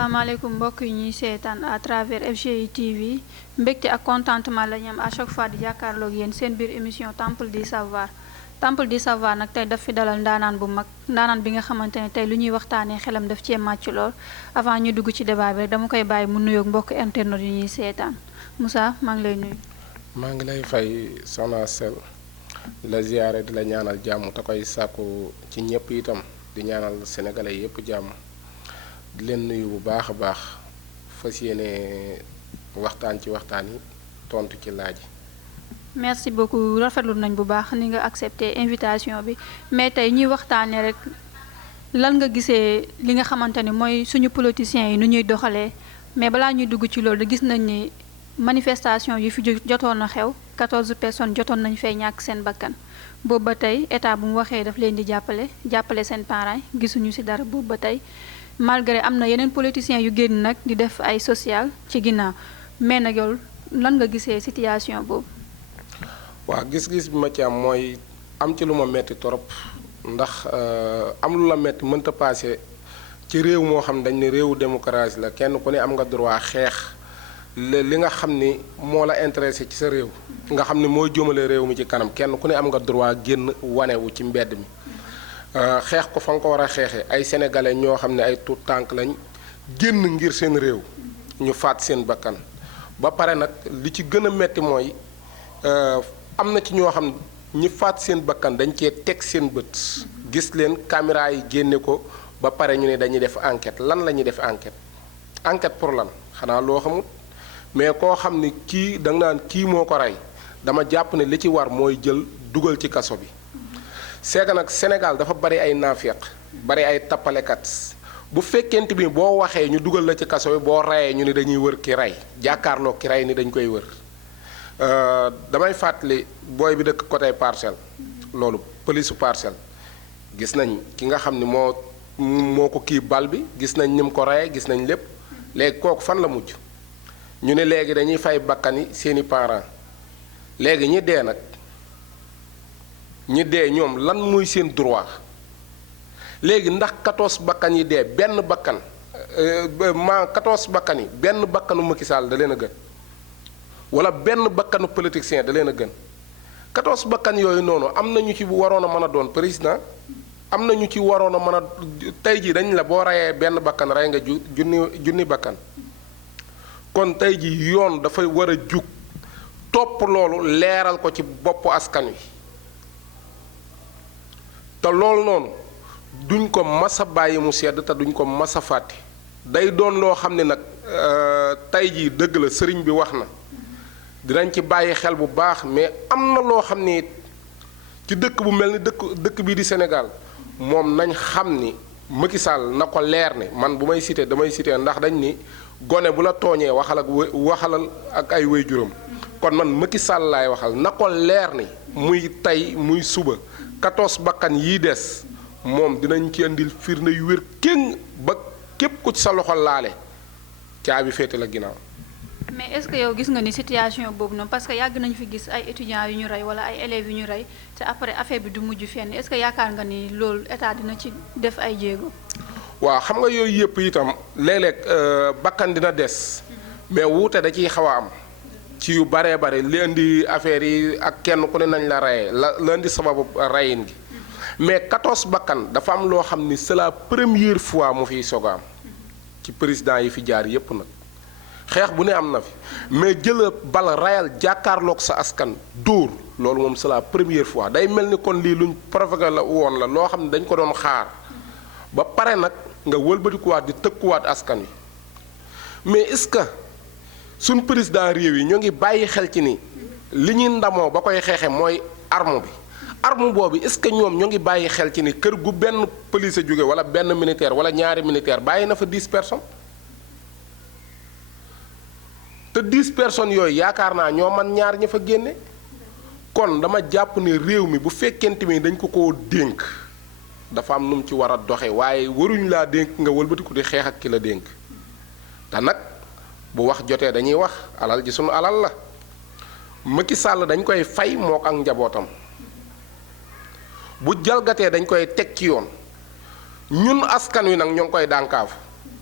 asalaamaaleykum mbokk yi ñuy seetaan à travers FGI TV mbégte ak contentement la ñu am à chaque fois di jàkkaarloog yéen seen biir émission Temple du Savoir Temple du Savoir nag tey daf fi dalal ndaanaan bu mag ndaanaan bi nga xamante ne tey lu ñuy waxtaanee xelam daf cee màcc lool avant ñu dugg ci débat bi rek dama koy bàyyi mu nuyoog mbokk internet yi ñuy seetaan Moussa maa ngi lay nuyu. maa ngi lay fay Soxna Sel di la ziyaare di la ñaanal jàmm te koy sàkku ci ñëpp itam di ñaanal sénégalais yëpp jàmm. di leen nuyu bu baax a baax fas yéene waxtaan ci waxtaan yi tontu ci laaj yi. merci beaucoup rafetlu nañ bu baax ni nga accepté invitation bi mais tey ñuy waxtaanee rek lan nga gisee li nga xamante ni mooy suñu politiciens yi nu ñuy doxalee mais balaa ñuy dugg ci loolu gis nañ ni manifestation yi fi jotoon na xew 14 personnes jotoon nañ fay ñàkk seen bakkan boobu ba tey état bu mu waxee daf leen di jàppale seen parents gisuñu ci dara boobu ba tey. malgré am na yeneen politiciens yu génn nag di def ay social ci ginnaaw mais nag yow lan nga gisee situation boobu. waaw gis-gis bi ma ci am mooy am ci lu ma metti torop ndax am lu la metti mënta paase ci réew moo xam dañ ne réewu démocratie la kenn ku ne am nga droit xeex li nga xam ni moo la intéressé ci sa réew. nga xam ni mooy jëmale réew mi ci kanam kenn ku ne am nga droit génn wanewu ci mbedd mi. xeex ko fa nga ko war a xeexee ay sénégalais ñoo xam ne ay tuut tànk lañ génn ngir seen réew ñu faat seen bakkan ba pare nag li ci gën a metti mooy am na ci ñoo xam ñi faat seen bakkan dañ cee teg seen bët gis leen caméra yi génne ko ba pare ñu ne dañuy def enquête lan la ñuy def enquête pour lan xanaa loo xamul mais koo xam ni kii da nga naan kii moo ko rey dama jàpp ne li ci war mooy jël dugal ci kaso bi. seega nag Sénégal dafa bari ay naafeq bari ay tappalekat bu fekkente bi boo waxee ñu dugal la ci kaso bi boo reyee ñu ni dañuy wër ki rey jàkkaarloo ki rey ni dañ koy wër damay fàttali booy bi dëkk côté Parcelles loolu police Parcelles gis nañ ki nga xam ni moo ko kii bal bi gis nañ ni mu ko reyee gis nañ lépp léegi kooku fan la mujj ñu ne léegi dañuy fay bakkani seeni parents léegi ñi dee nag ñi dee ñoom lan mooy seen droit léegi ndax 14 bakkan yi dee benn bakkan 14 bakkan yi benn bakkanu Macky Sall da leen a gën wala benn bakkanu politicien da leen a gën 14 bakkan yooyu noonu am na ñu ci waroon a mën a doon président am na ñu ci waroon a mën a tey jii dañ la boo reyee benn bakkan rey nga junni bakkan kon tey jii yoon dafay war a jug topp loolu leeral ko ci boppu askan wi. te loolu noonu duñ ko mas a bàyyi mu sedd te duñ ko mas a fàtte day doon loo xam ne nag tey jii dëgg la sëriñ bi wax na dinañ ci bàyyi xel bu baax mais am na loo xam ni ci dëkk bu mel ni dëkk bii di Sénégal moom nañ xam ni Macky Sall na ko leer ne man bu may cité damay cité ndax dañ ni gone bu la tooñee waxalal ak ay waajuram kon man Macky Sall laay waxal na ko leer ni muy tey muy suba 14 bakkan yii des moom dinañ ci andil firnde yu wér kéng ba képp ku ci sa loxo laale caabi féete la ginnaaw. mais est-ce que yow gis nga ni situation boobu noonu parce que yàgg nañu fi gis ay étudiants yu ñu rey wala ay élèves yu ñu rey te après affaire bi du mujj fenn est-ce que yaakaar nga ni loolu état dina ci def ay jéego. waaw xam nga yooyu yëpp itam léeg-léeg bakkan dina des mais wuute da ciy xaw a am. ci yu baree bare li indi affaire yi ak kenn ku ne nañ la reyee la indi sababu reyin gi mais 14 bakkan dafa am loo xam ni c'est la première fois mu fiy soog a am ci président yi fi jaar yépp nag xeex bu ne am na fi mais jëla bal rayal jàkkaarloog sa askan dóor loolu moom c'est la première fois day mel ni kon lii luñ provoqué la woon la loo xam ne dañ ko doon xaar ba pare nag nga wëlbatikuwaat di tëkkuwaat askan wi mais est-ce que suñ président réew yi ñoo ngi bàyyi xel ci ni li ñuy ndamoo ba koy xeexe mooy arme bi arme boobu est-ce que ñoom ñoo ngi bàyyi xel ci ni kër gu benn police a jóge wala benn militaire wala ñaari militaire bàyyi na fa 10 personnes te 10 personnes yooyu yaakaar naa ñoo man ñaar ña fa génne kon dama jàpp ne réew mi bu fekkente ni dañ ko dénk dafa am nu mu ci war a doxe waaye waruñ laa dénk nga wëlbatiku di xeex ak ki la dénk te nag bu wax jotee dañuy wax alal ji sunu alal la Macky Sall dañ koy fay mook ak njabootam bu jalgatee dañ koy teg ci yoon ñun askan wi nag ñoo ngi koy dànkaafu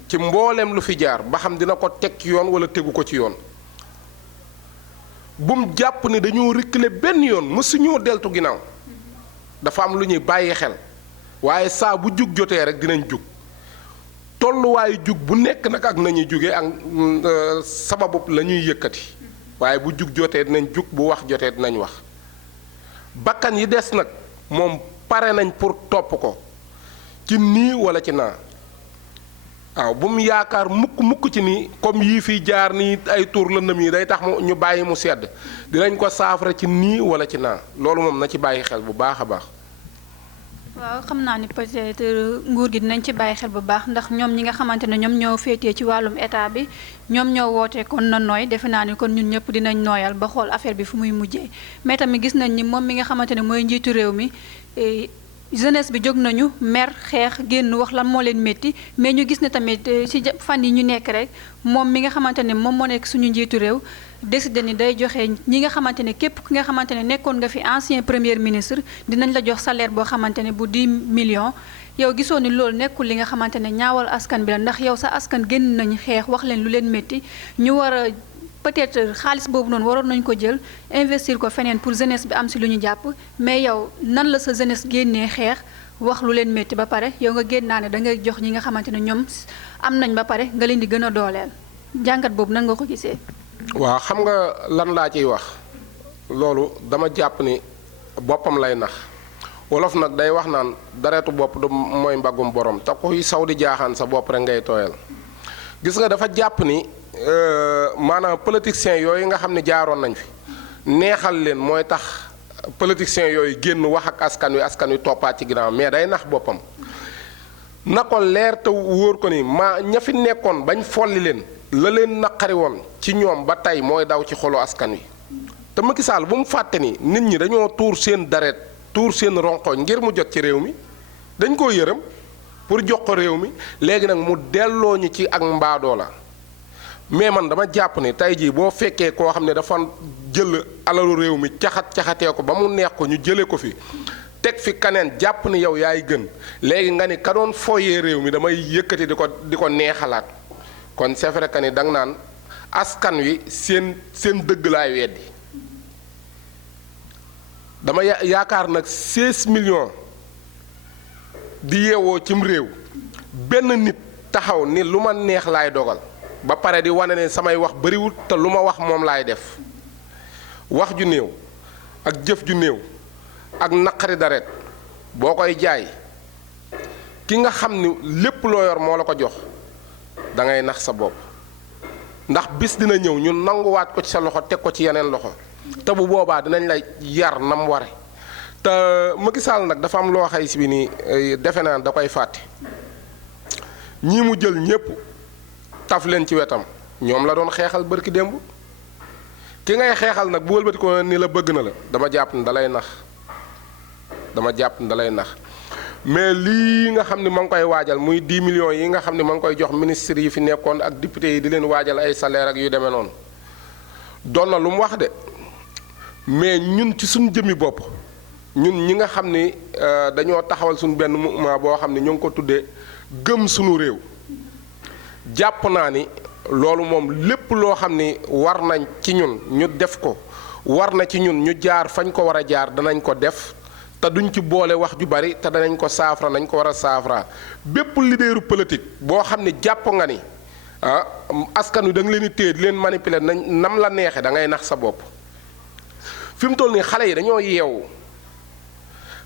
ci mbooleem lu fi jaar ba xam dina ko teg ci yoon wala tegu ko ci yoon bum jàpp ni dañoo reculer benn yoon mësuñoo deltu ginnaaw dafa am lu ñuy bàyyi xel waaye saa bu jug jotee rek dinañ jug tolluwaayu jug bu nekk nag ak nañuy jóge ak sababu la ñuy yëkkati waaye bu jug jotee dinañ jug bu wax jotee dinañ wax bakkan yi des nag moom pare nañ pour topp ko ci nii wala ci naa waaw bu mu yaakaar mukk ci nii comme yii fiy jaar nii ay tur lëndëm yi day tax ñu bàyyi mu sedd dinañ ko saafara ci nii wala ci naa loolu moom na ci bàyyi xel bu baax a baax. waaw xam naa ni peut-être nguur gi dinañ ci bàyyi xel bu baax ndax ñoom ñi nga xamante ne ñoom ñoo féetee ci wàllum état bi ñoom ñoo woote kon na nooy defe naa ni kon ñun ñëpp dinañ nooyal ba xool affaire bi fu muy mujjee mais tamit gis nañ ni moom mi nga xamante ne mooy njiitu réew mi jeunesse bi jóg nañu mer xeex génn wax lan moo leen métti mais ñu gis ne tamit ci fan yi ñu nekk rek moom mi nga xamante ne moom moo nekk suñu njiitu réew décidé ni day joxe ñi nga xamante ne képp ki nga xamante ne nekkoon nga fi ancien premier ministre dinañ la jox salaire boo xamante ne bu 10 millions yow gisoo ni loolu nekkul li nga xamante ne ñaawal askan bi la ndax yow sa askan génn nañu xeex wax leen lu leen métti ñu war a peut-être xaalis boobu noonu waroon nañu ko jël investir ko feneen pour jeunesse bi am si lu ñu jàpp mais yow nan la sa jeunesse génnee xeex wax lu leen métti ba pare yow nga génnaa ne da ngay jox ñi nga xamante ne ñoom am nañ ba pare nga leen di gën a dooleel jàngat boobu nan nga ko gisee. waaw xam nga lan laa ciy wax loolu dama jàpp ni boppam lay nax wolof nag day wax naan dareetu bopp du mooy mbaggum borom te kuy saw di jaaxaan sa bopp rek ngay tooyal gis nga dafa jàpp ni maanaam politiciens yooyu nga xam ne jaaroon nañ fi neexal leen mooy tax politiciens yooyu génn wax ak askan wi toppaat ci ginnaaw mais day nax boppam na ko leer te wóor ko ni ña fi nekkoon bañ folli leen la leen naqari woon ci ñoom ba tey mooy daw ci xolu askan wi te Macky Sall bu mu fàtte ni nit ñi dañoo tuur seen daret tuur seen ronqooñ ngir mu jot ci réew mi dañ koo yërëm pour jox ko réew mi léegi nag mu delloo ñu ci ak mbaadoo la mais man dama jàpp ni tey jii boo fekkee koo xam ne dafa jël alalu réew mi caxatee ko ba mu neex ko ñu jëlee ko fi teg fi kaneen jàpp ni yow yaay gën léegi nga ni ka doon fooyee réew mi damay yëkkati di ko neexalaat kon c'est vrai que ni danga naan askan wi seen dëgg laay weddi dama yaakaar nag 16 millions di yeewoo cim réew benn nit taxaw ni lu ma neex laay dogal ba pare di wane ne samay wax bariwul te lu ma wax moom laay def wax ju néew ak jëf ju néew ak naqari daret boo koy jaay ki nga xam ni lépp loo yor moo la ko jox da ngay nax sa bopp ndax bis dina ñëw ñu nanguwaat ko ci sa loxo teg ko ci yeneen loxo te bu boobaa dinañ la yar nam ware te Macky Sall nag dafa am loo xay si bi nii defe naa da koy fàtte ñii mu jël ñépp taf leen ci wetam ñoom la doon xeexal bërki démb ki ngay xeexal nag bu wëlbati ko ni la bëgg na la dama jàpp ni dalay nax mais lii nga xam ne ma ngi koy waajal muy 10 millions yi nga xam ne ma ngi koy jox ministres yi fi nekkoon ak députés yi di leen waajal ay salaire ak yu demee noonu doon na lu mu wax de mais ñun ci suñu jëmmi bopp ñun ñi nga xam ni dañoo taxawal suñu benn mouvement boo xam ne ñu ngi ko tuddee gëm suñu réew jàpp naa ni loolu moom lépp loo xam ni war nañ ci ñun ñu def ko war na ci ñun ñu jaar fañ ko war a jaar danañ ko def te duñ ci boole wax ju bari te danañ ko saafara nañ ko war a saafara bépp leaderu politique boo xam ne jàpp nga ni askan wi da nga leen di téye di leen manipuler nañ nam la neexe da ngay nax sa bopp fi mu toll nii xale yi dañoo yeewu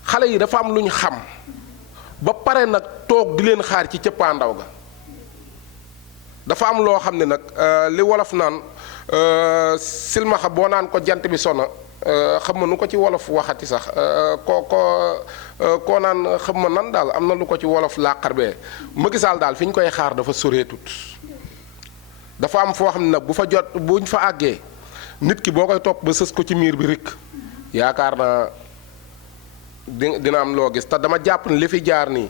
xale yi dafa am lu ñu xam ba pare nag toog di leen xaar ci cëppaandaw ga dafa am loo xam ne nag li wolof naan silmaxa boo naan ko jant bi sona xam ma nu ko ci wolof waxati sax koo naan xam ma nan daal am na lu ko ci wolof làqar bee Macky Sall daal fi ñu koy xaar dafa soreetut dafa am foo xam ne nag buñ fa àggee nit ki boo koy topp ba sës ko ci miir bi rek yaakaar naa dina am loo gis te dama jàpp ne li fi jaar nii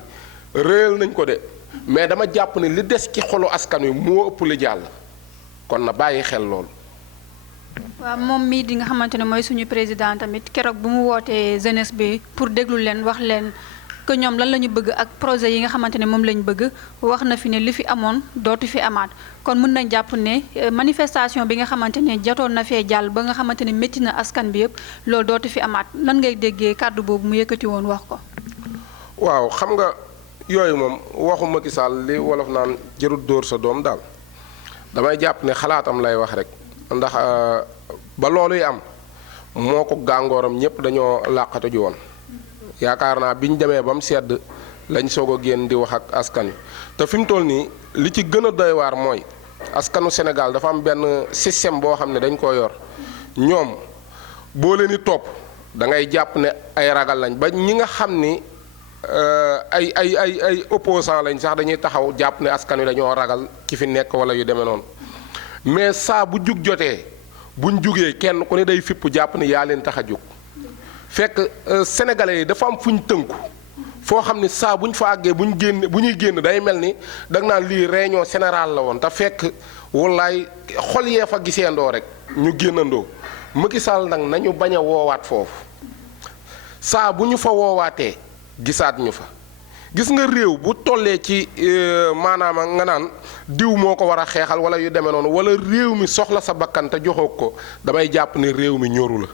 réel nañ ko de mais dama jàpp ne li des ci xolu askan wi moo ëpp li jàll kon na bàyyi xel loolu. waaw moom mii di nga xamante ne mooy suñu président tamit keroog bu mu wootee jeunesse bi pour déglu leen wax leen que ñoom lan la ñu bëgg ak projet yi nga xamante ne moom la ñu bëgg wax na fi ne li fi amoon dootu fi amaat kon mën nañ jàpp ne manifestation bi nga xamante ne jotoon na fee jàll ba nga xamante ne métti na askan bi yëpp loolu dootu fi amaat lan ngay déggee kàddu boobu mu yëkkati woon wax ko. waaw xam nga yooyu moom waxu Macky Sall li wolof naan jërut dóor sa doom daal damay jàpp ne xalaatam lay wax rek ndax ba looluy am moo ko gàngooram ñëpp dañoo làqatu ji woon yaakaar naa bi ñu demee ba mu sedd lañ soog a génn di wax ak askan wi te fi mu toll nii li ci gën a doy waar mooy askanu Sénégal dafa am benn système boo xam ne dañ ko yor ñoom boo leen di topp da ngay jàpp ne ay ragal lañ ba ñi nga xam ni ay opposant lañ sax dañuy taxaw jàpp ne askan wi dañoo ragal ci fi nekk wala yu demee noonu mais saa bu jug jotee buñ jugee kenn ku ne day fipp jàpp ne yaa leen tax a jug fekk sénégalais yi dafa am fuñ tënku foo xam ne saa buñ fa àggee bu ñuy génn day mel ni dag naan lii réunion générale la woon te fekk wallaay xol yee fa giseendoo rek ñu génnandoo Macky Sall nag nañu bañ a woowaat foofu saa bu ñu fa woowaatee gisaat ñu fa gis nga réew bu tollee ci maanaam nga naan diw moo ko war a xeexal wala yu demee noonu wala réew mi soxla sa bakkan te joxoo ko damay jàpp ne réew mi ñoru la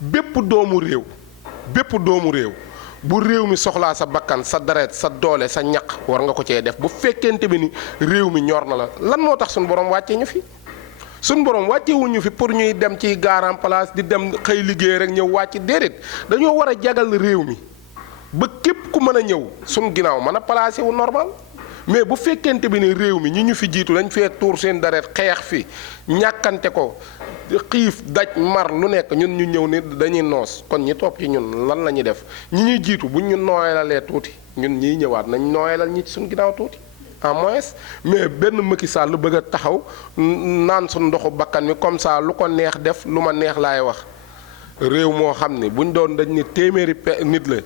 bépp doomu réew bu réew mi soxlaa sa bakkan sa deret sa doole sa ñaq war nga ko cee def bu fekkente bi ni réew mi ñor na la lan moo tax suñu borom wàccee ñu fi suñu borom wàccewuñ ñu fi pour ñuy dem ci garan place di dem xëy liggéey rek ñëw wàcc déedéet dañoo war a jagal réew mi ba képp ku mën a ñëw suñu ginnaaw mën a placé wu normal mais bu fekkente bi ni réew mi ñi ñu fi jiitu dañ fee tuur seen deret xeex fi ñàkkante ko xiif daj mar lu nekk ñun ñu ñëw ni dañuy noos kon ñi topp ci ñun lan la ñuy def ñi ñuy jiitu buñ ñu nooyalalee tuuti ñun ñiy ñëwaat nañ nooyalal ñi ci suñu ginnaaw tuuti en moins mais benn Macky Sall lu bëgg a taxaw naan suñu ndoxu bakkan mi comme ça lu ko neex def lu ma neex laay wax réew moo xam ni buñ doon dañ ni téeméeri nit la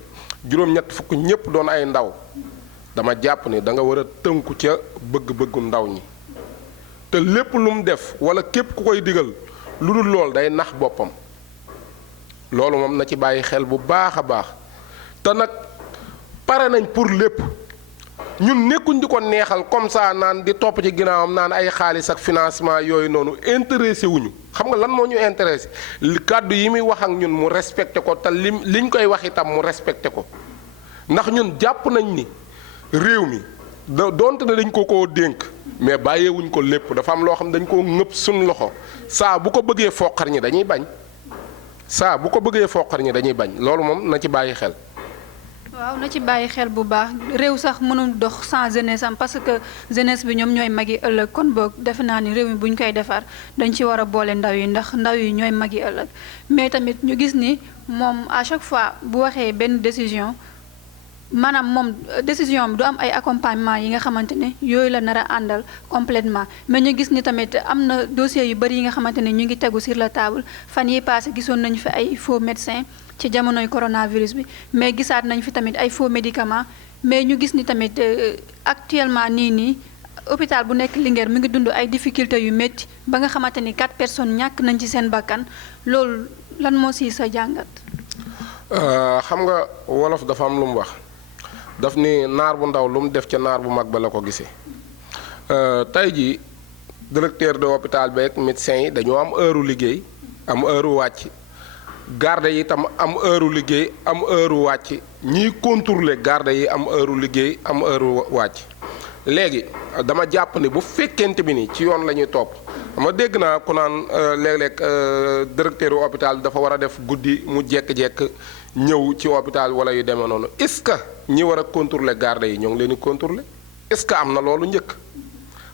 juróom-ñett fukk ñëpp doon ay ndaw dama jàpp ni da nga war a tënku ca bëgg-bëggu ndaw ñi te lépp lu mu def wala képp ku koy digal lu dul lool day nax boppam loolu moom na ci bàyyi xel bu baax a baax te nag pare nañ pour lépp ñun nekkuñ di ko neexal comme ça naan di topp ci ginnaawam naan ay xaalis ak financement yooyu noonu intéressé wuñu xam nga lan moo ñu intéressé kàddu yi muy wax ak ñun mu respecté ko te liñ koy wax itam mu respecté ko ndax ñun jàpp nañ ni réew mi donte ne dañ ko koo dénk mais bàyyeewuñ ko lépp dafa am loo xam dañ koo ŋëpp suñ loxo saa bu ko bëggee foqar ñi dañuy bañ loolu moom na ci bàyyi xel. waaw na ci bàyyi xel bu baax réew sax mënul dox sans jeunesse am parce que jeunesse bi ñoom ñooy magi ëllëg kon boog defe naa ni réew mi bu ñu koy defar dañ ci war a boole ndaw yi ndax ndaw yi ñooy magi ëllëg mais tamit ñu gis ni moom à chaque fois bu waxee benn décision maanaam moom décision bi du am ay accompagnement yi nga xamante ne yooyu la nar a àndal complètement mais ñu gis ni tamit am na dossiers yu bëri yi nga xamante ne ñu ngi tegu sur la table fan yi passé gisoon nañu fi ay faux médecins ci jamonoy coronavirus bi mais gisaat nañ fi tamit ay faux médicaments mais ñu gis ni tamit actuellement nii hôpital bu nekk Linguère mi ngi dund ay difficultés yu métti ba nga xamante ni 4 personnes ñàkk nañ ci seen bakkan loolu lan moo si sa jàngat. xam nga wolof dafa am lu mu wax daf ni naar bu ndaw lu mu def ca naar bu mag ba la ko gisee tey jii directeur de hôpital beeg médecins yi dañoo am heure liggéey am heure wàcc. garde yi itam am heure liggéey am heure wàcc ñiy contrôler garde yi am heure liggéey am heure wàcc léegi dama jàpp ni bu fekkente bi ni ci yoon la ñuy topp ma dégg naa ku naan léeg-léeg directeur hôpital dafa war a def guddi mu jekk-jekk ñëw ci hôpital wala yu demee noonu est-ce que ñi war a contrôler garde yi ñoo ngi leen di contrôler est-ce que am na loolu njëkk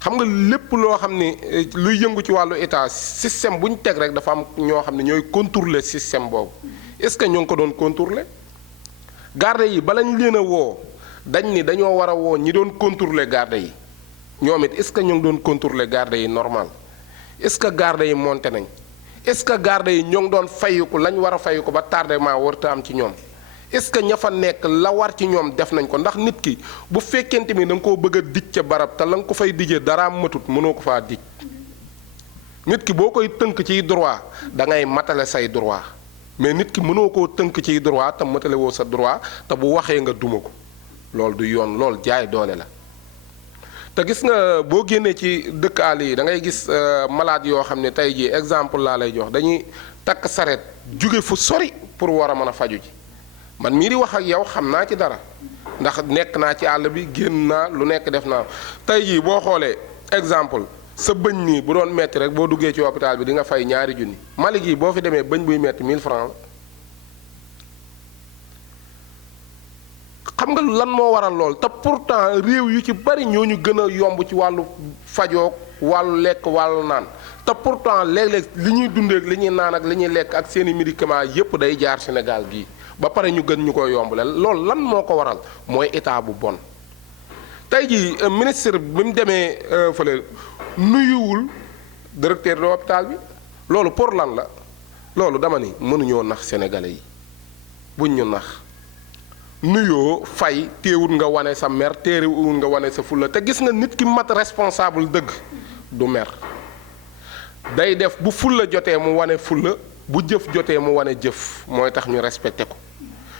xam nga lépp loo xam ni luy yëngu ci wàllu état système bu ñu teg rek dafa am ñoo xam ne ñooy contrôler système boobu est-ce que ñoo ngi ko doon contrôler garde yi bala ñu leen a woo dañ ni dañoo war a woo ñi doon contrôler garde yi ñoom it est-ce que ñoo ngi doon contrôler garde yi normal est-ce que garde yi monté nañ est-ce que garde yi ñoo ngi doon fayiku lañ war a fayiku ba tardement warta am ci ñoom est-ce que ña fa nekk la war ci ñoom def nañ ko ndax nit ki bu fekkente ni da nga koo bëgg a dij ca barab te la nga ko fay dijee dara matut mënoo ko faa dij nit ki boo koy tënk ciy droit da ngay matale say droit mais nit ki mënoo koo tënk ci droit te matale woo sa droit te bu waxee nga duma ko loolu du yoon loolu jaay doole la. te gis nga boo génnee ci dëkk àll yi da ngay gis malade yoo xam ne tey jii exemple laa lay jox dañuy takk saret jóge fu sori pour war a mën a faju ji man mii di wax ak yow xam naa ci dara ndax nekk naa ci àll bi génn naa lu nekk def naa tey jii boo xoolee exemple sa bëñ nii bu doon metti rek boo duggee ci hôpital bi di nga fay ñaari junni Mali gii boo fi demee bëñ buy metti 1000 francs la xam nga lan moo waral lool te pourtant réew yu ci bari ñoo ñu gën a yomb ci wàllu fajoo wàllu lekk wàllu naan te pourtant léeg-léeg li ñuy dundee ak li ñuy naan ak li ñuy lekk ak seeni médicaments yépp day jaar Sénégal gii ba pare ñu gën ñu koy yombale loolu lan moo ko waral mooy état bu bon. tey jii ministre bi mu demee fële nuyuwul directeur de l'hôpital bi loolu pour lan la loolu dama ni mënuñoo nax sénégalais yi buñ ñu nax. nuyoo fay téewut nga wane sa mer téerewut nga wane sa fulla te gis nga nit ki mat responsable dëgg du mer day def bu fulla jotee mu wane fulla bu jëf jotee mu wane jëf mooy tax ñu respecté ko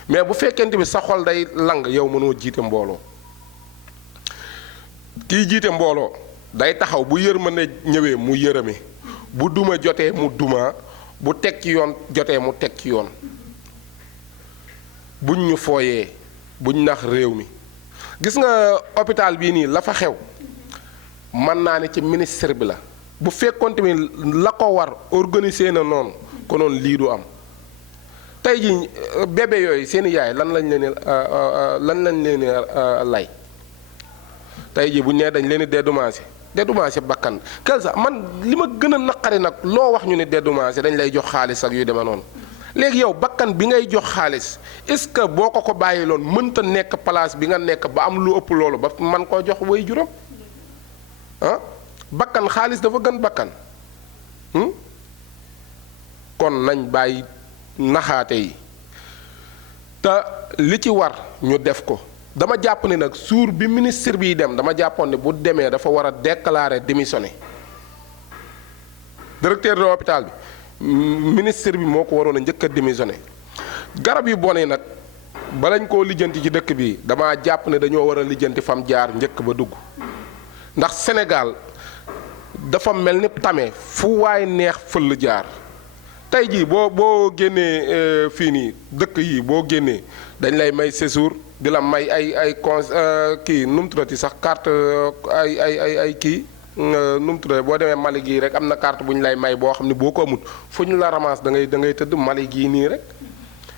mais bu fekkente bi sa xol day lang yow mënoo jiite mbooloo kiy jiite mbooloo day taxaw bu yërmande ñëwee mu yërëme bu duma jotee mu duma bu teg ci yoon jotee mu teg ci yoon buñ ñu fooyee buñ nax réew mi gis nga hôpital bii nii la fa xew mën naa ne ci ministre bi la bu fekkoon tamit la ko war organiser na noonu konoon lii du am tey ji bébé yooyu seeni yaay lan lañ leen lay tey ji bu ñu nee dañ leen di dédommagé bakkan quel sax man li ma gën a naqari nag loo wax ñu ne dédommagé dañ lay jox xaalis ak yu demee noonu léegi yow bakkan bi ngay jox xaalis est-ce que boo ko bàyyi loon mënta nekk place bi nga nekk ba am lu ëpp loolu ba man koo jox way juróom ah bakkan xaalis dafa gën bakkan kon nañ bàyyi naxaate yi te li ci war ñu def ko dama jàpp ne nag suur bi ministre biy dem dama jàppoon ne bu demee dafa war a déclarer démissionner directeur de l'hôpital bi ministre bi moo ko waroon a njëkk a démissionné garab yu bon yi nag balañ koo lijjanti ci dëkk bi dama jàpp ne dañoo war a lijjanti fam jaar njëkk ba dugg ndax Sénégal dafa mel ni tame fu waay neex fël jaar tey jii boo génnee fii nii dëkk yi boo génnee dañ lay may séjour di la may ay kii nu mu tuddati sax carte ay kii nu mu tuddee boo demee Mali gii rek am na carte bu ñu lay may boo xam ne boo ko amut fu ñu la ramasse da ngay tëdd Mali gii nii rek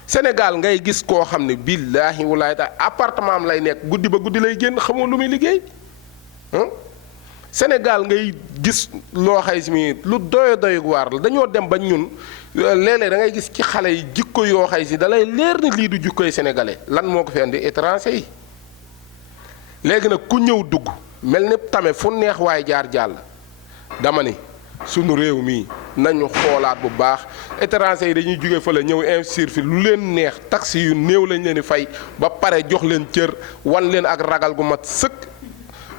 Sénégal ngay gis koo xam ne billaahi wallaahi ta appartement am lay nekk guddi ba guddi lay génn xamoo lu muy liggéey Sénégal ngay gis loo xay si mi lu doy waar la dañoo dem ba ñun léeg-léeg da ngay gis ci xale yi jikko yoo xay si da lay leer ni lii du jikkoy sénégalais lan moo ko fi andi étranger yi léegi nag ku ñëw dugg mel ni tame fu neex waaye jaar jàll dama ni sunu réew mii nañu xoolaat bu baax étranger yi dañuy jóge fële ñëw investir fi lu leen neex taxi yu néew lañ leen di fay ba pare jox leen cër wan leen ak ragal gu mat sëkk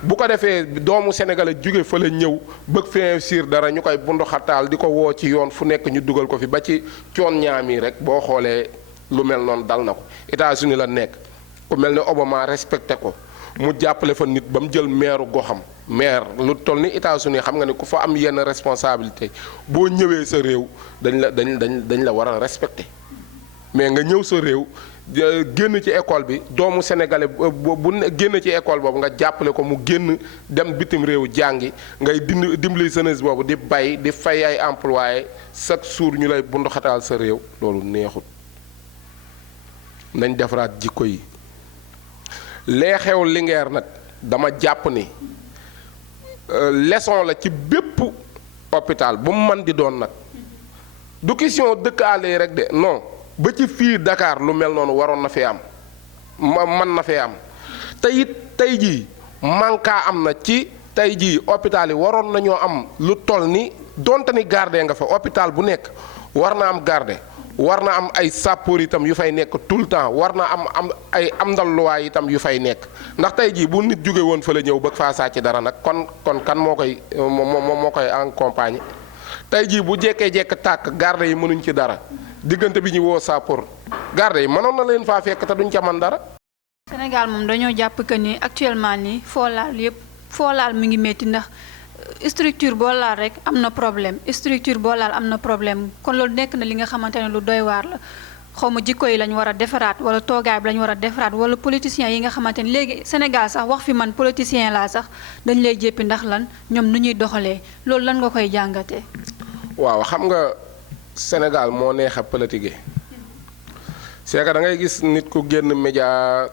bu ko defee doomu sénégalais jóge fële ñëw bëgg fi investir dara ñu koy bundu xataal di ko woo ci yoon fu nekk ñu dugal ko fi ba ci coon ñaam yi rek boo xoolee lu mel noonu dal na ko États-Unis la nekk ku mel ni Obama respecté ko mu jàppale fa nit ba mu jël meeru goxam maire lu toll ni États-Unis xam nga ne ku fa am yenn responsabilité boo ñëwee sa réew dañ la war a respecté mais nga ñëw sa réew génn ci école bi doomu sénégalais bu génn ci école boobu nga jàppale ko mu génn dem bitim réew jàngi ngay dimbali jeunesse boobu di bay di fay ay employé chaque jour ñu lay bunduxataal sa réew loolu neexut nañ defaraat jikko yi lee xew Linguère nag dama jàpp ni leçon la ci bépp hôpital bu mu mën di doon nag du question dëkk àll yi rek de non ba ci fii Dakar lu mel noonu waroon na fee am mën na fee am te it tey jii manka am na ci tey jii hôpital yi waroon nañoo am lu toll ni donte ni garde nga fa hôpital bu nekk war na am garde war na am ay sappoor itam yu fay nekk tout le temps war na am ay am ndalluwaay itam yu fay nekk ndax tey jii bu nit jóge woon fa la ñëw bëgg faa sàcc dara nag kon kan moo koy accompagner tey jii bu jekkee jekk tàkk garde yi mënuñ ci dara diggante bi ñu woo sapeur garde yi mënoon na leen faa fekk te duñ ca man dara. Sénégal moom dañoo jàpp que ni actuellement nii foo laal mi ngi métti ndax structure boo laal rek am na problème structure boo laal am na problème kon loolu nekk na li nga xamante ne lu doy waar la xaw ma jikko yi lañ war a defaraat wala toogaay bi lañ war a defaraat wala politiciens yi nga xamante ne léegi Sénégal sax wax fi man politicien laa sax dañ lay jéppi ndax lan ñoom nu ñuy doxalee loolu lan nga koy jàngatee. waaw xam nga Sénégal moo neex a politiquer c'est que da ngay gis nit ku génn média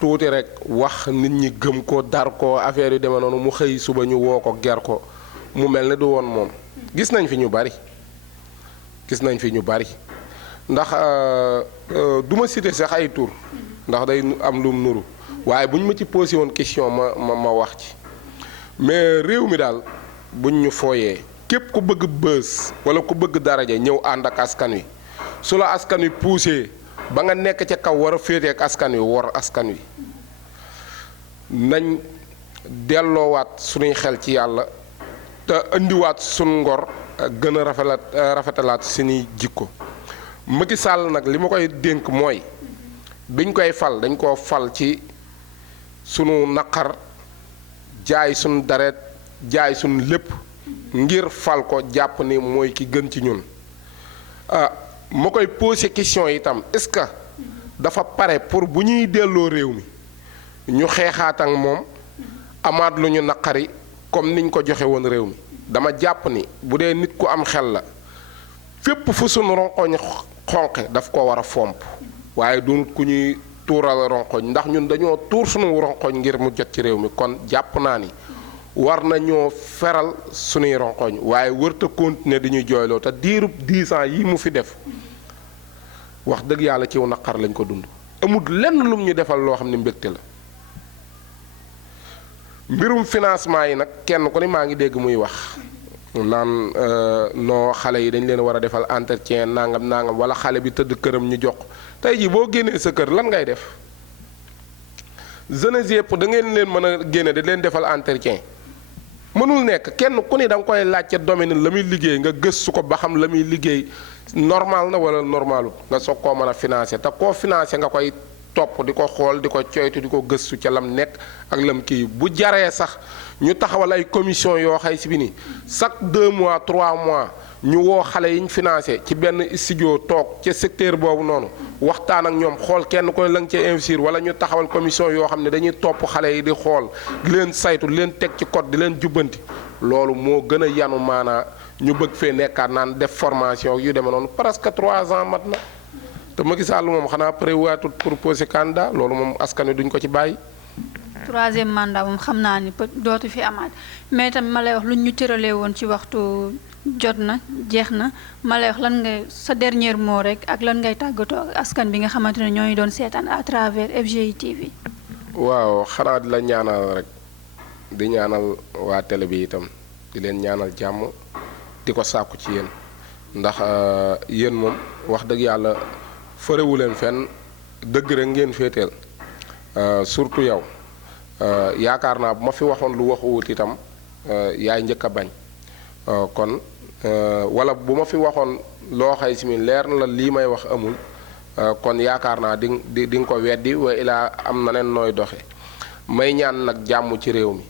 tuuti rek wax nit ñi gëm ko dar ko affaire yu demee noonu mu xëy suba ñu woo ko ger ko mu mel ne du woon moom gis nañ fi ñu bari ndax du ma citer sax ay tur ndax day am lum nuru waaye bu ñu ma ci posé woon question ma wax ci mais réew mi daal buñ ñu fooyee képp ku bëgg bës wala ku bëgg daraja ñëw ànd ak askan wi su la askan wi poussé ba nga nekk ca kaw war a féete ak askan wi war askan wi nañ delloowaat suñuy xel ci yàlla te indiwaat suñ ngor gën a rafetalaat suñuy jikko. Macky Sall nag li ma koy dénk mooy biñ koy fal dañ koo fal ci sunu naqar jaay sunu daret jaay sunu lépp ngir fal ko jàpp ni mooy ki gën ci ñun ma koy posé question itam est-ce que dafa pare pour bu ñuy delloo réew mi ñu xeexaat ak moom amaat lu ñu naqari comme niñ ko joxe woon réew mi dama jàpp ni bu dee nit ku am xel la fépp fu sunu ronkoñ xonqe daf ko war a fomp waaye du ku ñuy tuural ronkoñ ndax ñun dañoo tuur sunu ronkoñ ngir mu jot ci réew mi kon jàpp naa ni war nañoo feral sunuy ronkoñ waaye wërta continuer di ñuy jooyloo te diirub 10 ans yi mu fi def wax dëgg yàlla ciw naqar lañ ko dund amul lenn lum ñu defal loo xam ne mbégte la mbirum financement yi nag kenn ku ne maa ngi dégg muy wax naan non xale yi dañ leen war a defal entretien nangam wala xale bi tëdd këram ñu jox tey jii boo génnee sa kër lan ngay def jeunesse yëpp da ngeen leen mën a génne di leen defal entretien mënul nekk kenn ku ne da nga koy laajte domaine la muy liggéey nga gëstu ko ba xam la muy liggéey normal na wala normalu nga soog koo mën a financé te koo financé nga koy topp di ko xool di ko coytu di ko gëstu ca lam nekk ak lam kii bu jaree sax ñu taxawal ay commission yoo xay si bi ni chaque 2 mois 3 mois ñu woo xale yi ñu financé ci benn studio toog ca secteur boobu noonu waxtaan ak ñoom xool kenn koy la nga cee investir wala ñu taxawal commission yoo xam ne dañuy topp xale yi di xool di leen saytu di leen teg ci code di leen jubbanti loolu moo gën a yanu maanaa ñu bëgg fee nekkaat naan def formation yu demee noonu presque 3 ans mat na te Macky Sall moom xanaa prévoitul pour poser candidat loolu moom askan wi duñ ko ci bàyyi. 3e mandat moom xam naa ni dootu fi amaat mais tamit ma lay wax lu ñu tëralee woon ci waxtu jot na jeex na ma lay wax lan ngay sa dernier mot rek ak lan ngay tàggatoo ak askan bi nga xamante ne ñooñu doon seetaan à travers FGI TV. waaw xanaa di la ñaanal rek di ñaanal waa télé bi itam di leen ñaanal jàmm di ko sàkku ci yéen ndax yéen moom wax dëgg yàlla fërewu leen fenn dëgg rek ngeen féeteel surtout yow. yaakaar naa bu ma fi waxoon lu waxuwut itam yaay njëkk a bañ kon wala bu ma fi waxoon loo xay si mi leer na la lii may wax amul kon yaakaar naa di nga ko weddi wa ilaa am na leen nooy doxe may ñaan nag jàmm ci réew mi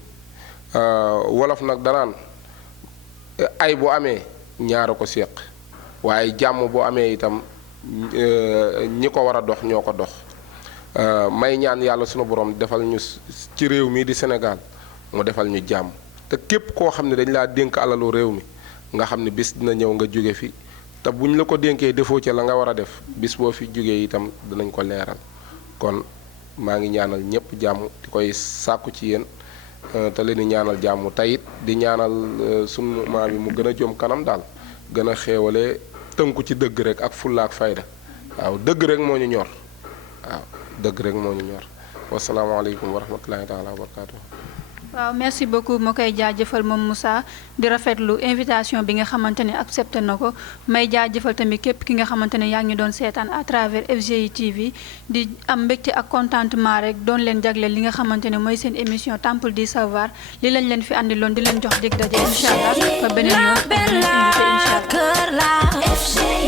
wolof nag danaan ay bu amee ñaara ko séq waaye jàmm bu amee itam ñi ko war a dox ñoo ko dox may ñaan yàlla sunu borom defal ñu ci réew mi di Sénégal mu defal ñu jàmm te képp koo xam ne dañ laa dénk alalu réew mi nga xam ne bis dina ñëw nga jóge fi te buñ la ko dénkee defoo ci la nga war a def bis boo fi jógee itam dinañ ko leeral kon maa ngi ñaanal ñëpp jàmm di koy sàkku ci yéen te leen di ñaanal jàmm tayit di ñaanal sunu maam yi mu gën a jëm kanam daal gën a xéewale tënku ci dëgg rek ak fulla ak fayda waaw dëgg rek moo ñu ñor waaw dëgg rek moo ñu ñor wasalaamaaleykum wa rahmatulahi taala wa barakaatu. waaw merci beaucoup ma koy jaajëfal moom Moussa di rafetlu invitation bi nga xamante ne accepté na ko may jaajëfal tamit képp ki nga xamante ne yaa ngi doon seetaan à travers FGI TV di am mbégte ak contentement rek doon leen jagleel li nga xamante ne mooy seen émission Temple du Savoir li lañ leen fi andiloon di leen jox dig daje incha allah ba beneen yoon incha allah.